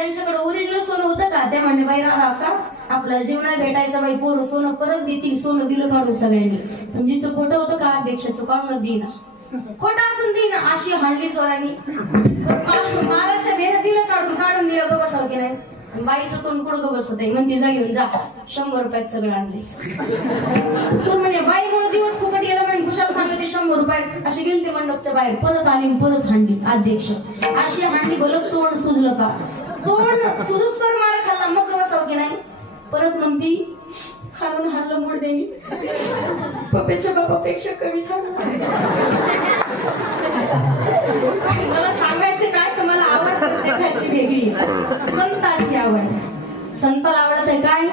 ज्यांच्याकडे ओरिजिनल सोनं होतं का ते म्हणले बाई राहा का आपला जीवनात भेटायचं बाई पोरं सोनं परत देतील सोनं दिलं काढून सगळ्यांनी पण जिचं खोटं होतं का अध्यक्षाचं काढून देईना खोटं असून देईना अशी हाणली चोरांनी महाराजच्या भेट दिलं काढून दिलं ग बसाव की नाही बाई सुटून कुठं ग बसत आहे म्हणते जा घेऊन जा 100 रुपयात सगळं आणले चोर म्हणे बाई मुळे दिवस फुकट गेला म्हणे खुशाल सांगले 100 रुपये अशी गेली ते मंडपच्या बाहेर परत आली परत हाणली अध्यक्ष अशी हाणली बोलत तोंड सुजलं का तोंड सुजूस तर मार खाल्ला मग बसाव की नाही परत म्हणती खालून हाणलं मूड देवी पप्याच्या बापापेक्षा कमी झालं मला सांगायचं काय तर मला आवड प्रत्येकाची वेगळी संताची आवड संताला आवडत आहे काय